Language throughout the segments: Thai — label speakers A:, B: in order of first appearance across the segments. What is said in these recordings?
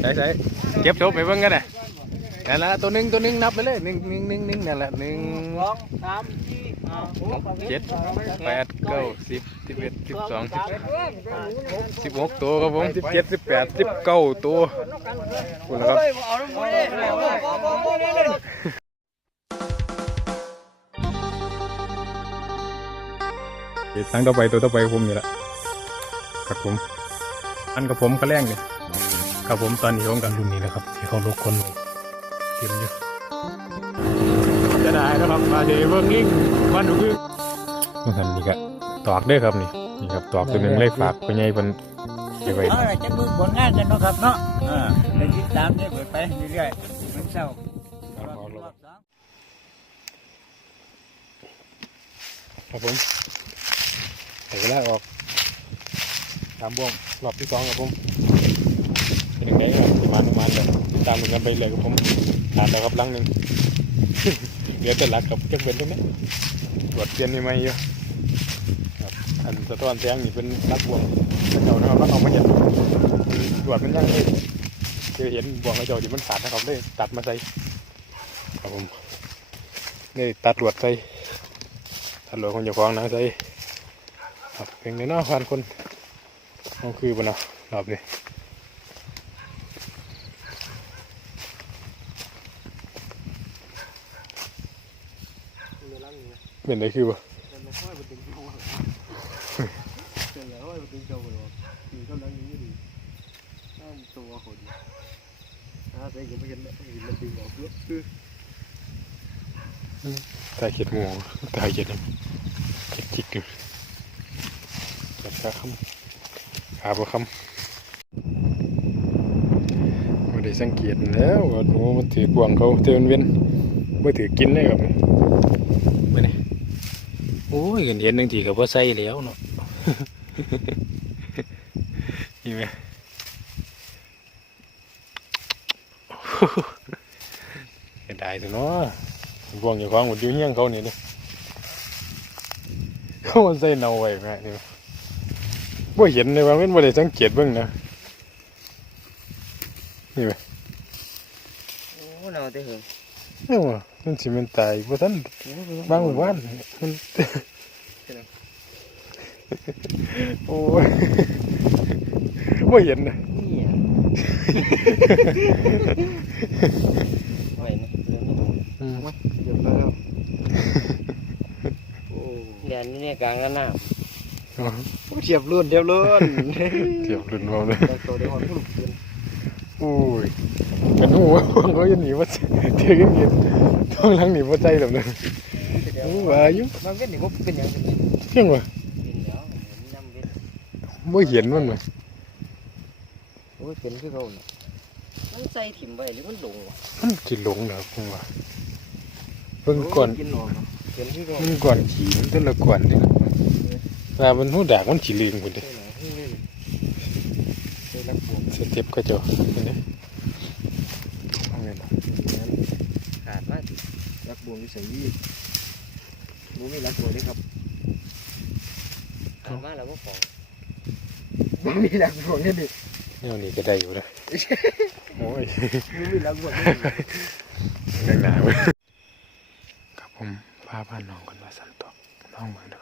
A: ใส่ใส่เก็บทบไปเบิ่งกันนะนั่นละตัวหนึงตัวหนึงนับไปเลยหนึ่งหนึ่งหนึ่งหนึ่งนั่นแหละหนึ่ง
B: สองสามสี่ห้าหก
A: เจ็ดแปดเก้าสิบสิบเอ็ดสิบสองสิบสิบหกตัวครับผมสิบเจ็ดสิบแปดสิบเก้าตัวคุณครับครั้งต่อไปตัวต่อไปผมนี่แหละครับผมอันกับผมก็แรงเลย ครับผมตอนนี้ผมกับรุ่นนี้นะครับที่เขาลกคนเต็มอยู่จะได้แล้วครับมาเดี๋ยวเบิ้งลิงวันดูคือนี่ครับนี่ก็ตอกเด้วยครับนี่นี่ครับตอกตัวหนึ่งเลขฝากไปไงเป็นเก็บไว้
B: เอาล่ะจะมือผลงานกันเนาะครับเนาะอ่าไปติดตามเนี่ยเปิดไปเรื่อยๆมันเศร้า
A: ครับผมใส่เวลาออกตามบ่วงรอบที่สองครับผม เป็นยังไงครับประมาณประมาณเลยติดตามกันไปเลยครับผมตามแล้วครับหลังหนึ่งเหลือแต่หลักกับเก็บเป็นตรงนี้ตรวจเปลี่ยนนี่ไหมเยอะครับอันสะท้อนแสงนี่เป็นรักบ่วงกระเจ้านะครับแล้วเอามาเห็นตรวจมันยังเลยเคยเห็นบ่วงกระเจ้าที่มันขาดนะครับเลยตัดมาใส่ครับผมนี่ตัดตรวจใส่ถ้าหลวงคนจะฟ้องนะใส่ครับเพียงในนอกพันคนเอาคือปะเนาะรอบนี้ เป็นได้คือปะตายเขียดหมูตายเขียดหยังเขียดจิกอยู่เขียดขาคำขาบะคำไม่ได้สังเกตแล้วว่าหนูมันถือกวางเขาเตือนเว้นไม่ถือกินเลยครับไม่นี่ โอ้ยเห็นเห็นหนึ่งทีกับว่าใส่แล้วเนาะนี่ไหมเห็นได้ตัวเนาะพวงอยู่ของหมดอยู่เฮี้ยงเขานี่เลยเขามันใส่เนาไว้แม่นี่บ่เห็นเลยว่ามันบ่ได้สังเกตเบิ่งนะนี่ไหม
B: โอ้เราได้เหรอ
A: เอ้าว่ะ มันสิมันตายบ่ทันบางหมู่บ้านมันโอ้ยบ่เห็นนะ
B: นี่ไว้นะ
A: อืม
B: เดี๋ยวแล้วโอ้เรียนนี่กลางแล้วน้ำเทียบรุ่นเทียบรุ่น
A: เทียบรุ่นเราเลย
B: แต่ตัวเดีย วมันลูกปืน
A: โอ้ยกันหัวเขาจะหนีว่าเทียกันเงินท้องหลังหนีว่าใจแบบนั้นโอ้ว่าอยู่
B: มันเป็นหนึ่งว่าเป็นอย่างเป็น
A: เที่ยงวะ
B: เป็นแล้วน้ำเป็น
A: บ่เห็นมันว่ะ
B: โอ้ยเป็นคือเขาเนี่ยมันใส่ถิ่มไปหรือมันหลง
A: มันสิหลงนะผมว่าเพิ่งก่อน
B: เป็นคือเขา
A: มันก่อนขี่มันแต่ละก่อนเนี่นะว่มันหูดากมันขี่ลืมคนเด้
B: ใช่ไหมเสรักบวม
A: สเต็ปก็จ้าเห็นไหมเอาไงล่ะ
B: ขาดมากรัก บวมที่ใส่ยี่รู้ไม่รักบวมเลยครับขาดมากแล้วก็ของรู้มีรักบวมนี่ดิ
A: แนวนี้ก็ได้อยู่นะโอ้ย
B: รู้มีรักบวม
A: แรงหนาเว้ยครับผมพาบ้านน้องกันมาสันตอกน้องเมืองนะครับนะอ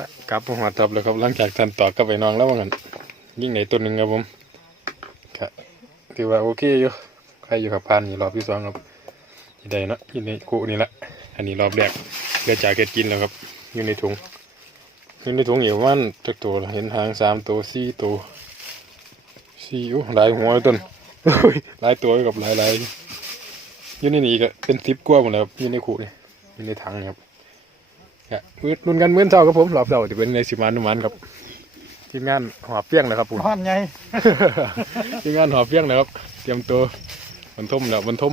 A: ละกลับมาหัวตับเลยครับหลังจากทันต่อกลับไปนอนแล้วว่างั้นยิ่งไหนตัวหนึ่งครับผมครับถือว่าโอเคอยู่ใครอยู่กับพันอยู่รอบที่สองครับที่ใดเนาะยู่ในคุนี่ละอันนี้รอบแรกเลือจากเก็ดกินแล้วครับอยู่ในถุงอยู่ในถุงอยู่ประมันจักตัวเห็นหางสามตัวสี่ตัวสี่อู้หลายหัวต้นหลายตัวกับหลายหลายอยู่ในนี้ก็เป็นสิบกว่าหมดแล้วครับอยู่ในคุนี่อยู่ในถังนี่ครับ ครับมืดรุ่นกันเหมื่อนเช้าครับผมรอบเช้าจะเป็นในสิมันนุมันครับทีมงานหอบเปี้ยงนะครับผม
B: นอนไง
A: ทีมงานหอบเปี้ยงนะครับ เตรียมตัวบรรทมแล้วบรรทม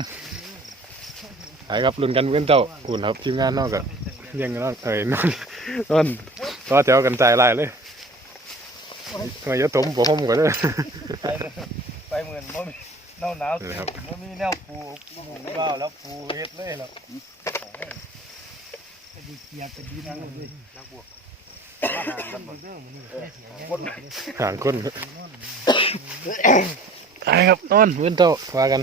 A: หายครับรุ่นกันเหมื่อนเช้าอุ่นครับทีมงานนอกกับเลี้ยงกันนอนเอ้ยนอนนอนต่อแถวกันใจลายเลยมาเยอะถมผมก่อนเลย
B: ไปไปเหมือนบ่มีหนาวหนาว
A: นี่ครับ
B: บ่มีแนวปูปูเล่าแล้วปูเฮ็ดเลย แล้วก
A: ห่างคนหายครับนอนเหมื่อนเช้าว่ากัน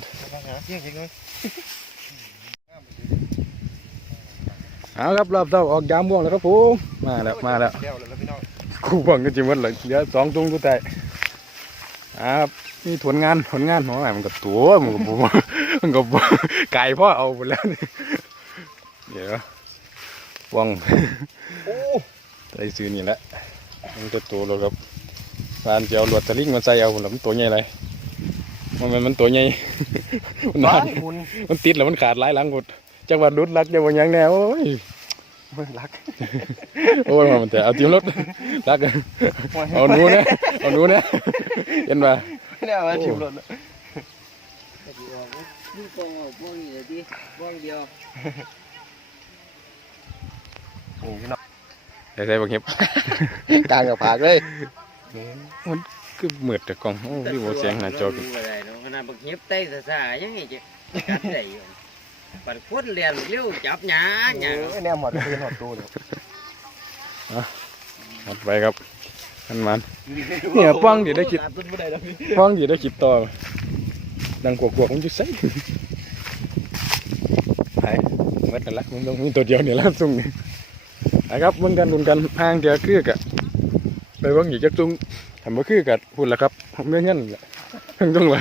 B: เอา
A: ครับรอบเช้าออกยามม่วงแล้วครับผมมาแล้วมาแล้ว
B: เดี๋ยวแล้วพี่น้อง
A: กูบังก็จิ้มวันเลยเหลือสองตุงกูแต่ครับนี่ผลงานผลงานของอะไรมันก็ตัวมันก็บ่มันก็ไก่พ่อเอาไปแล้วเดี๋ยว วัง
B: โอ้
A: ใส่ซื้อนี่แหละมันจะตัวแล้วครับการจะเอาลวดสลิงมาใส่เอาผมแล้วมันตัวใหญ่ไรมันมันมันตัวใหญ่มันนาน
B: หมุน
A: มันติดแล้วมันขาดหลายหลังหมดจังหวัดรุดรักจะว่าหยังแน่โอ้ย
B: มันรัก
A: โอ้ยมันแต่เอาทีมรถรักเอาหนูนะเอาหนูนะเห็นป่ะ
B: เนี่ยมาชิมรถ
C: ดูกองออกบ้องนี่เลยดิบ้องเดียว
B: นี่พี่น้อง
A: ใส่ใส่บักเห็บ
B: กลางกับผากเลย
A: มันคือมืดแต่กล้องโอ้ยโหเสียงหน้าจอ
C: ดูอะไรเนาะขนาดบักเห็บไต้ซ่าๆยังไงจะกัดได้อยู่ปัดคนเรียนเร็วจับหยาหยา
B: แนวหมดคือหอดตัวเลย
A: หมดไปครับมันมันเนี่ยป้องเดี๋ยวได้คิด
B: ต้นบ่ได้แล้วพี่
A: ป้องเดี๋ยวได้คิดต่อดังกวกๆมันจะใส่ไปเมื่อแต่นละมึงต้องมีตัวเดียวเนี่ยละซุ่งนี่ ไปครับมึงกันลุนกันห่างเดียวคือกะไปเบิ่งอยู่จักซุ่งทำบ่คือกะพูดแล้วครับเมื่องั้นแหละทั้งต้องละ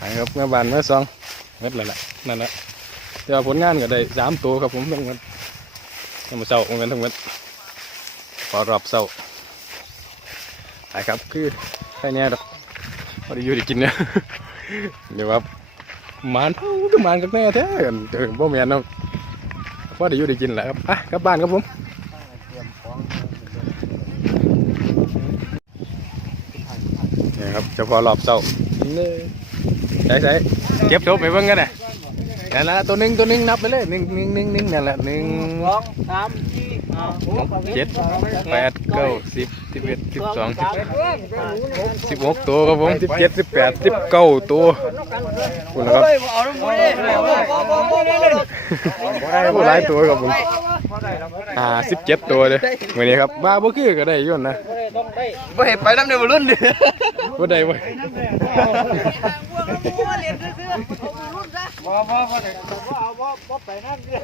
A: หายครับเมื่อบานเมื่อสองเม็ดล้วแหละนั่นแหละแต่ว่าผลงานก็ได้สามตัวครับผมทั้งหมดทั้งหมดเศร้าเงินทั้งหมดพอรอบเศร้าหายครับคือแค่เนี้ยดอกพอด้อยู่ได้กินเนี่ยเดี๋ยวว่ามันก็มันกับแน่แท้กันเจอพ่อแม่นเนาะพอได้อยู่ได้กินแหละครับอะกลับบ้านครับผมนี่ครับเฉพาะรอบเศร้านี่ใส่ใส่เก็บทบไปเบิ่งกันนะ นั่นแหละตัวหนึ่งตัวหนึ่งนับไปเลยหนึ่งหนึ่งหนึ่งหนึ่งนั่นแหละหนึ่ง
C: สองสามสี่ห้าหก
A: เจ็ดแปดเก้าสิบสิบเอ็ดสิบสองสิบสิบหกตัวครับผมสิบเจ็ดสิบแปดสิบเก้าตัวคุณนะครับ
C: เอาลูกมือเลย
A: ผู้หลายตัวครับผมอ่าสิบเจ็ดตัวเลยวันนี้ครับบ้าบ่คือก็ได้อยุ่นนะ
B: บ่เห็นไปน้ำเดียวรุ่นดิ
A: บ่ได้บ่
B: บ่บ่บ่ได้บ่เอาบ่บ่ไปน้ำเดียว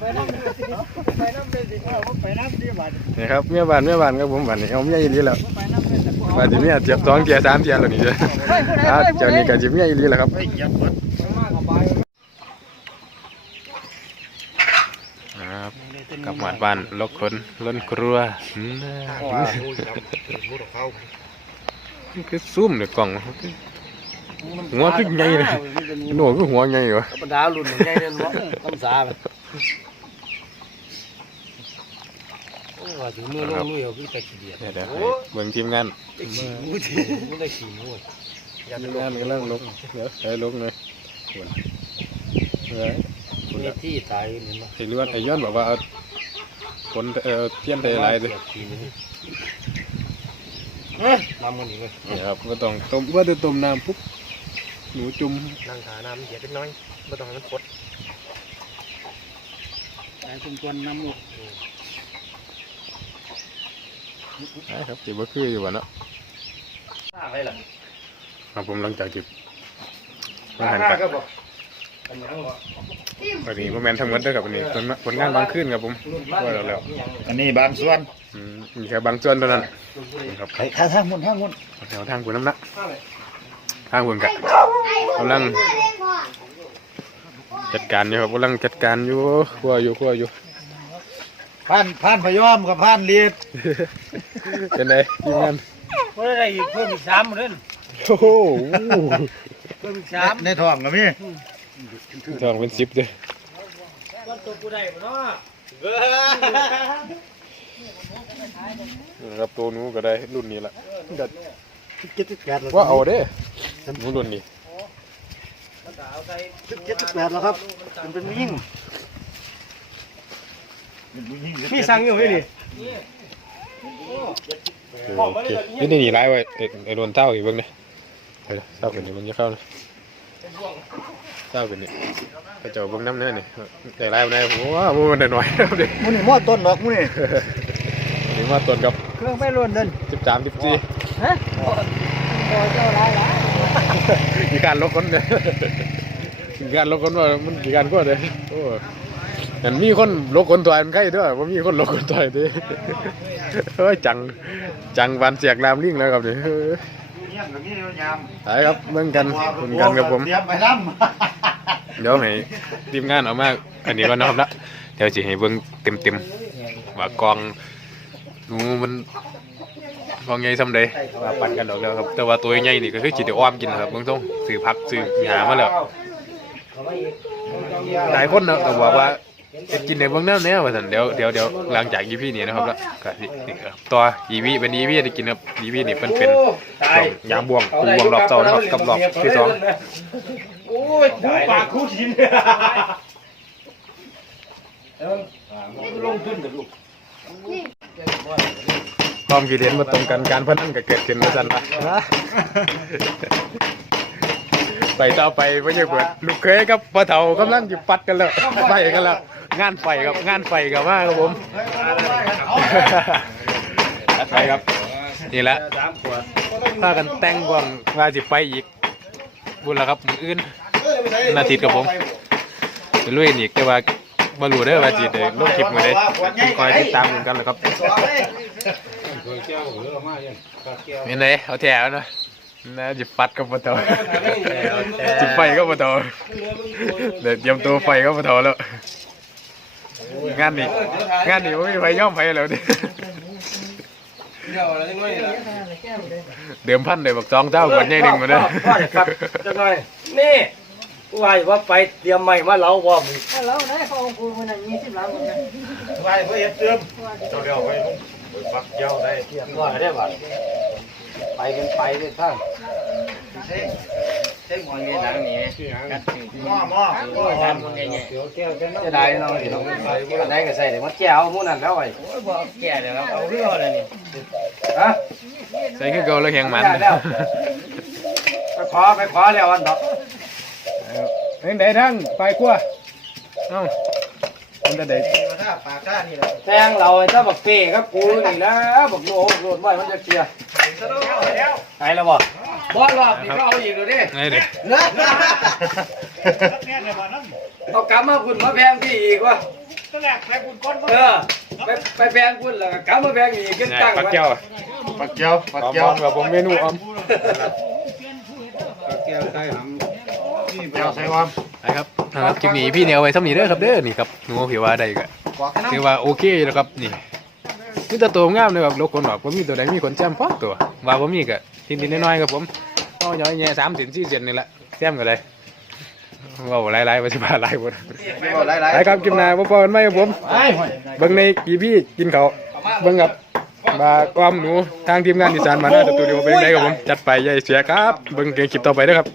B: ไปน้ำเดียวไปน้ำเดียวสิบ่ไปน้ำเดียวบาด
A: นี่ครับเมียบ้านเมียบ้านครับผมบ้านนี้เอาเมียอีหลีแล้วบ้านที่เมียเจ็บสองเทียสามเทียแล้วนี่เจ้อ่าเจ้านี่ก็สิเมียอีหลีแล้วครับ
B: เฮ้ยยับรถ
A: ครับกลับมาบ้านลกคนล้นครัวอืม
B: ว่าผู้จับผู้เขา
A: นี่คือซุ่มเดี๋ยวกล่อง หัวคือไงเลยหนูคือหัวไงวะ
C: ธรรมดารุ่นใหญ่เด่นวะคำสาบโอ้ว่าถึงมือลงลุยเอาพี่ตะขี้เดียด
A: เดี๋ยวเดี๋ยวให้เบิ่งทีมงาน
C: ได้ขี้มูทีไม่ได้ขี้มู
A: ทีมงานกำลังลกเดี๋ยวให้ลกเลยควรเฮ้ย
C: มีที่ตายนี่เนาะ
A: ไอ้ล้วนไอ้ย้อนบอกว่าเอาผลเอ่อเทียนไทยลายเลย
C: ขี้นี่น้ำมันนี่เลย
A: นี่ครับก็ต้องต้มว่าจะต้มน้ำปุ๊บ หนูจุ่ม
B: นั่งขาน้ำเดี๋ยวเป็นน้อยบ่ต้องให้มันกด
C: ตายสมควรน้ำหมด
A: นะครับจีบว่าคืออยู่วะเนาะ
B: อะไรล่ะ
A: ครับผมหลังจากจีบมา
B: มา
A: หัน
B: หัน
A: กั
B: ก็บอกอันยังบ่
A: วันนี้ผมแมนทั้งหมดเด้อครับวันนี้ผลผลงานบางขึ้นครับผมว่าแล้วแล้ว
B: อันนี้บางส่วน
A: อืมมีแค่บางส่วนเท่านั้นครับ
B: ไข่ข้าทางมุนทางมุน
A: แถวทางบุญน้ำหนัก ทางบุญกะกำลังจัดการอยู่ครับกำลังจัดการอยู่ขั้วอยู่ขั้วอยู่
B: ผ่านผ่านพยอมกับผ่านเลียด
A: เป็นไงทีมงาน
D: เพิ่มได้อีกเพิ่มอีกสามหมื่น
A: โอ้โห
D: เพิ่มอีกสาม
B: ในท้องก็มี
A: ทองเป็นสิบเลย
D: วันตัวกูได้บ่เนาะ
A: ครับตัวหนู้ก็ได้รุ่นนี้ละ
B: เจ็ดสิบแปดแล้ว
A: ว่าเอาเด้ หนูรุ่นนี้
D: เอาใส่
B: เจ็ดสิบแปดแล้วครับมันเป็นยิ่ง
D: พี่สั่งอยู่ไหมนี่
A: โอเคนี่นี่ร้ายไว้ไอ้ไอ้โดนเต้าอีกเบ้างเนี่ยเฮ้ยเต้าเป็นนี่มันจะเข้านะเต้าเป็นนี่กระเจ้าเบิ้งน้ำเนื้อนี่ได้ร้ายไปไหนผมว่ามันได้หน่อยเด็ก
B: มุนนี่มอดต้นดอกมุนนี่
A: นี่มาต้นกับ
B: เครื่องไม่ล้วนเดิน
A: สิบสามสิบสี่
D: ฮะบ่เจ้าหลายหลาย
A: มีการลบคนเนี่ยมีการลบคนว่ามันมีการก็เลยโอ้เห็นมีคนลบคนตัวอันใกล้ด้วยว่ามีคนลบคนตัวด้วยเฮ้ยจังจังวันเสียกรามลิงแล้วครับนี่เนี้
B: ยาม
A: ไปครับเมืองกันเหมือนกันกับผม
B: เตรียมไปน้
A: เดี๋ยวให้ทีมงานเอามาอันนี้ก็นนะครับละเดี๋ยวจะให้เบิ่งเต็มเต็มๆว่ากองนูมัน กองใหญ่ซ้ำใดว่าปั่นกันดอกแล้วครับ แต่ว่าตัวใหญ่นี่ก็คือจิตอ้อมกินนะครับเบิ่งตรงซื้อผักซื้อหามาแล้วหลายคนนะก็บอกว่าจะกินในเบิ่งแนวแนวว่าซั่นเดี๋ยวเดี๋ยวเดี๋ยวหลังจาก EP นี้นะครับแล้วก็สินี่ครับต่อ EP เป็น EP ได้กินครับ EP นี่เพิ่นเป็นช่วงยามบวงปูบวงรอบเจ้านะครับกับรอบที่สอง
D: โอ้ยตายปากคู่ชินลงทุนกับลูก
A: ความคิดเห็นมาตรงกันการพนันก็เกิดขึ้นมาสั่นละไปต่อไปไม่ใช่เปิดลูกเคยกับพ่อเฒ่ากำลังจะปัดกันแล้วไฟกันแล้วงานไฟครับงานไฟกับมาครับผมไปครับนี่แหละพากันแต่งกวางว่าสิไปอีกบุญล้วครับมืออื่นนาทีกับผมไปลุยอีกแต่ว่าบรรลุได้อว่าจีได้ลงคลิปมาได้คอยติดตามกันแล้วครับ นี่เลยเอาแถวนะน่าจะฟัดกับปะโตจิไฟก็ปะโตเดี๋ยวเตรียมตัวไฟก็ปะโตแล้ว งานนี้งานนี้ไม่มีไฟย่อมไฟแล้วดิเดิมพันเลยบอกจองเจ้าก่อนใหญ่หนึ่งมาเด้อ
D: พ่อจะขับจังหน่อยนี่ว่าว่าไปเตรียมใหม่มาเล้าว่ามึง
E: เราได้เขาเอาปูมันยี่สิบล้านคนนะ
B: ไปเพื่อเอ็ดเติมเจ้าเดียวไป ปักเจ้าได้
D: ว่าได้บ่ไปกันไปเลยท่าน
B: เส้นเส้นหัว
C: มี
B: เงี้ย
C: หลังนี้
B: หม้อหม้อ
C: โอ้ยทำคนใหญ่
D: จะได้เนาะนี่ต้องอันไหนก็ใส่ได้หมดแก้วหมู่นั่นแล้วไว้
C: ๆโอ้ยบ่แก่แล้วครับเอาเรื่องอะไรนี่
D: ฮะ
A: ใส่ขึ้นเก่าแล้วแข่งมัน
D: ได้แล้วไปขอไปขอแล้วอันดอก
A: เฮ้ยได้ทั้งไฟขั้วเอ้า มันจะได้
B: มาท่าปากท่านี่แหละ
D: แทงเราไอ้ถ้าบักเป้ครับกูนี่นะบักโลโลดไว้มันจะเคลียร์ไหนแล้วบ่บ่รอบนี่ก็เอาอีกเลยดิ
A: ไงเด็ก
D: เอากลับมาคุณมาแพงที่อีกวะเออไปไปแพงคุณแล้วกลับมาแพงอีกขึ้นตั้ง
A: ปัก
D: ไว้
A: เจ้า
B: ปักเจ้าปักเจ้า
A: อมกับผมเมนูออม
B: เจ้าใส่ความ
A: นะครับนะครับคลิปนี้พี่เนี่ยเอาไว้ซ้ำนี้เด้อครับเด้อนี่ครับหนูผิวว่าได้ก็
B: กวักน้ำ
A: ถือว่าโอเคแล้วครับนี่นี่ตัวโตงามเลยครับลูกคนบอกผมมีตัวใดมีคนแซมพอตัวว่าผมมีก็ทีนิดๆน้อยๆครับผมเอาย่อยแย่สามสิบสี่เซนนี่แหละแซมกันเลยว่าหลายๆว่าสิบาหลายหมด
B: หลายหลาย
A: ไปครับกินนาพ่อกันไหมครับผม
B: ไอ้ห่วย
A: เบิ่งในกีพี่กินเขาวเบิ่งครับมาความหนูทางทีมงานดิสานมาหน้าสตูดิโอเป็นไงครับผมจัดไปใหญ่เสียครับเบิ่งเกมคลิปต่อไปเด้อครับ